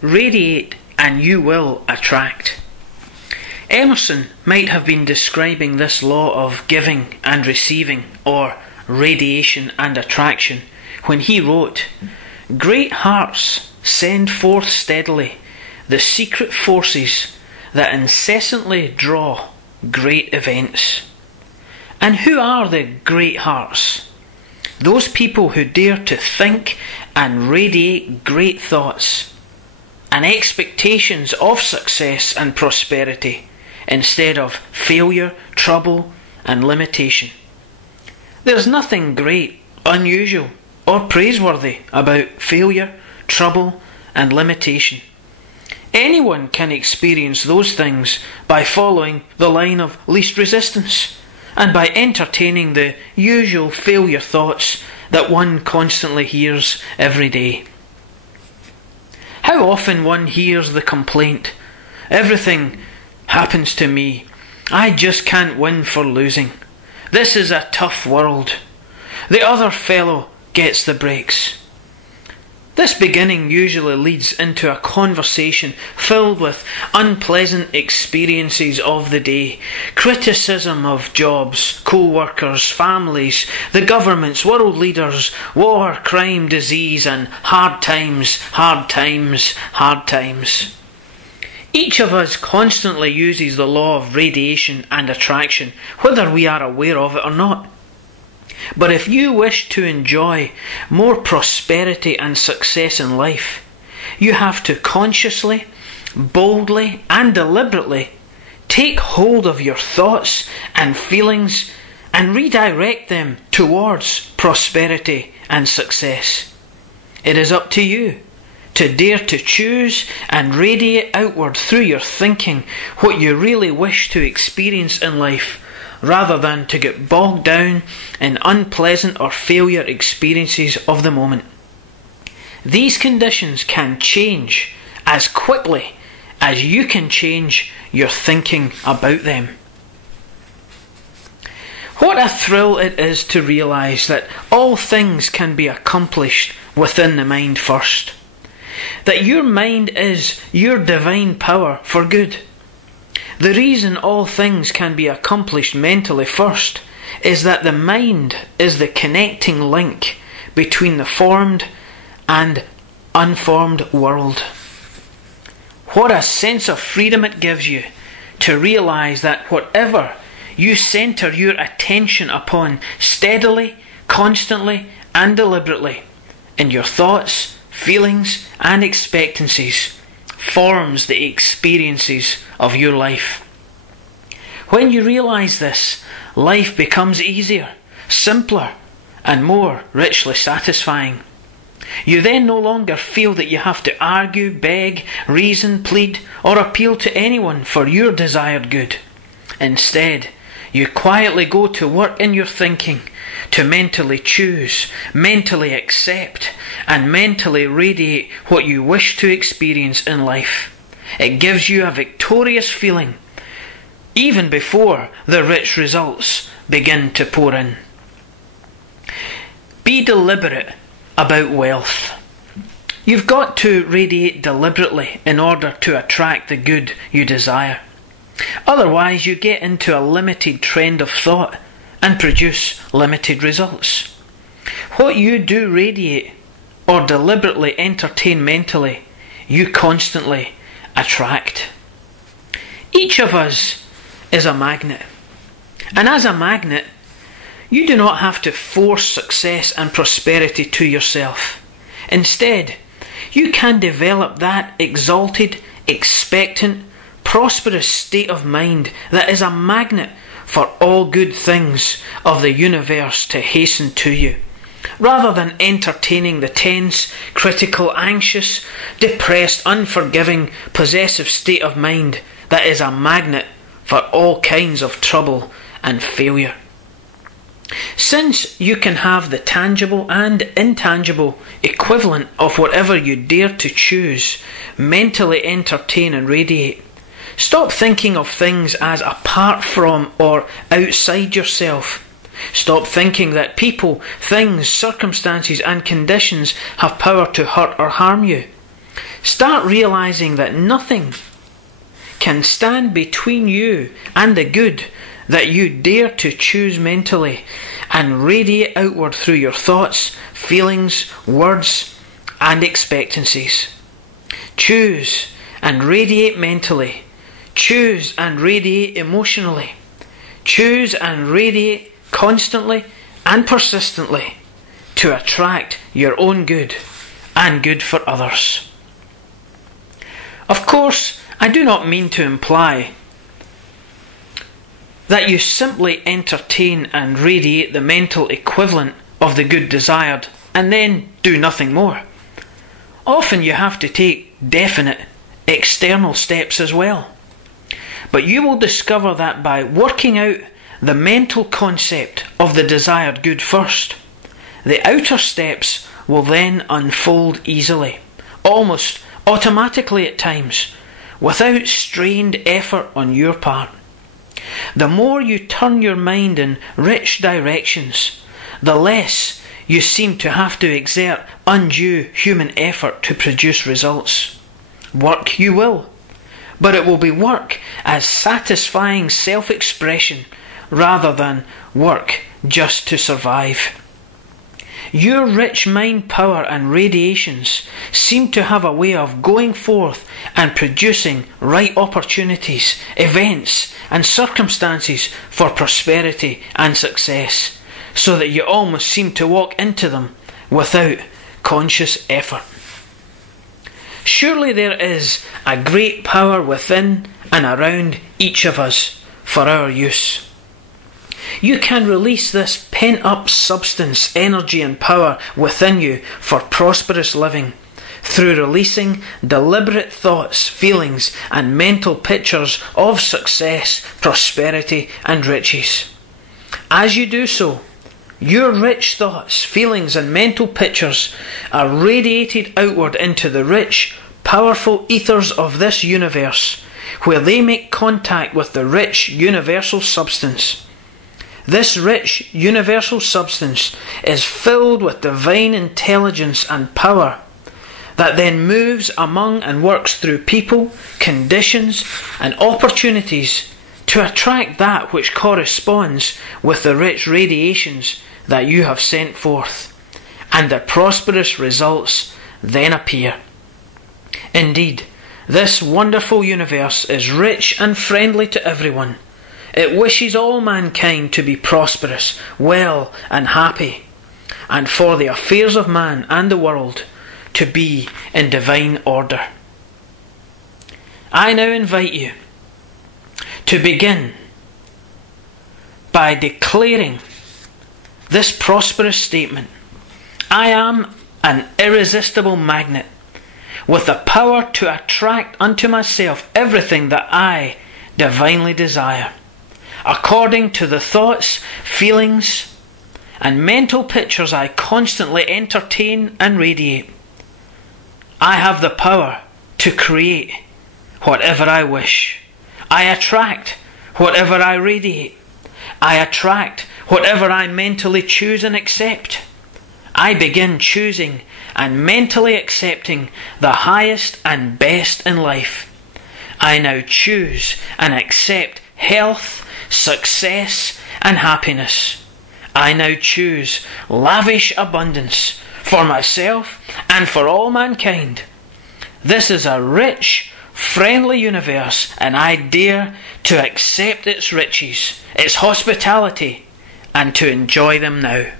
Radiate and you will attract. Emerson might have been describing this law of giving and receiving, or radiation and attraction, when he wrote, "Great hearts send forth steadily the secret forces that incessantly draw great events." And who are the great hearts? Those people who dare to think and radiate great thoughts and expectations of success and prosperity instead of failure, trouble and limitation. There's nothing great, unusual or praiseworthy about failure, trouble and limitation. Anyone can experience those things by following the line of least resistance and by entertaining the usual failure thoughts that one constantly hears every day. How often one hears the complaint, "Everything happens to me. I just can't win for losing. This is a tough world. The other fellow gets the breaks." This beginning usually leads into a conversation filled with unpleasant experiences of the day, criticism of jobs, co-workers, families, the governments, world leaders, war, crime, disease, and hard times, hard times, hard times. Each of us constantly uses the law of radiation and attraction, whether we are aware of it or not. But if you wish to enjoy more prosperity and success in life, you have to consciously, boldly and deliberately take hold of your thoughts and feelings and redirect them towards prosperity and success. It is up to you to dare to choose and radiate outward through your thinking what you really wish to experience in life, rather than to get bogged down in unpleasant or failure experiences of the moment. These conditions can change as quickly as you can change your thinking about them. What a thrill it is to realise that all things can be accomplished within the mind first. That your mind is your divine power for good. The reason all things can be accomplished mentally first is that the mind is the connecting link between the formed and unformed world. What a sense of freedom it gives you to realise that whatever you centre your attention upon steadily, constantly and deliberately in your thoughts, feelings and expectancies forms the experiences of your life. When you realise this, life becomes easier, simpler and more richly satisfying. You then no longer feel that you have to argue, beg, reason, plead or appeal to anyone for your desired good. Instead, you quietly go to work in your thinking to mentally choose, mentally accept and mentally radiate what you wish to experience in life. It gives you a victorious feeling even before the rich results begin to pour in. Be deliberate about wealth. You've got to radiate deliberately in order to attract the good you desire. Otherwise you get into a limited trend of thought and produce limited results. What you do radiate or deliberately entertain mentally, you constantly attract. Each of us is a magnet. And as a magnet, you do not have to force success and prosperity to yourself. Instead, you can develop that exalted, expectant, prosperous state of mind that is a magnet for all good things of the universe to hasten to you, rather than entertaining the tense, critical, anxious, depressed, unforgiving, possessive state of mind that is a magnet for all kinds of trouble and failure. Since you can have the tangible and intangible equivalent of whatever you dare to choose, mentally entertain and radiate, stop thinking of things as apart from or outside yourself. Stop thinking that people, things, circumstances and conditions have power to hurt or harm you. Start realizing that nothing can stand between you and the good that you dare to choose mentally and radiate outward through your thoughts, feelings, words, and expectancies. Choose and radiate mentally. Choose and radiate emotionally. Choose and radiate constantly and persistently to attract your own good and good for others. Of course, I do not mean to imply that you simply entertain and radiate the mental equivalent of the good desired and then do nothing more. Often you have to take definite external steps as well. But you will discover that by working out the mental concept of the desired good first, the outer steps will then unfold easily, almost automatically at times, without strained effort on your part. The more you turn your mind in rich directions, the less you seem to have to exert undue human effort to produce results. Work you will, but it will be work as satisfying self-expression rather than work just to survive. Your rich mind power and radiations seem to have a way of going forth and producing right opportunities, events and circumstances for prosperity and success, so that you almost seem to walk into them without conscious effort. Surely there is a great power within and around each of us for our use. You can release this pent-up substance, energy and power within you for prosperous living through releasing deliberate thoughts, feelings and mental pictures of success, prosperity and riches. As you do so, your rich thoughts, feelings and mental pictures are radiated outward into the rich, powerful ethers of this universe, where they make contact with the rich universal substance. This rich universal substance is filled with divine intelligence and power that then moves among and works through people, conditions and opportunities to attract that which corresponds with the rich radiations that you have sent forth, and the prosperous results then appear. Indeed, this wonderful universe is rich and friendly to everyone. It wishes all mankind to be prosperous, well and happy, and for the affairs of man and the world to be in divine order. I now invite you to begin by declaring this prosperous statement: I am an irresistible magnet with the power to attract unto myself everything that I divinely desire, according to the thoughts, feelings and mental pictures I constantly entertain and radiate. I have the power to create whatever I wish. I attract whatever I radiate. I attract whatever I mentally choose and accept. I begin choosing and mentally accepting the highest and best in life. I now choose and accept health, success and happiness. I now choose lavish abundance for myself and for all mankind. This is a rich, friendly universe, and I dare to accept its riches, its hospitality, and to enjoy them now.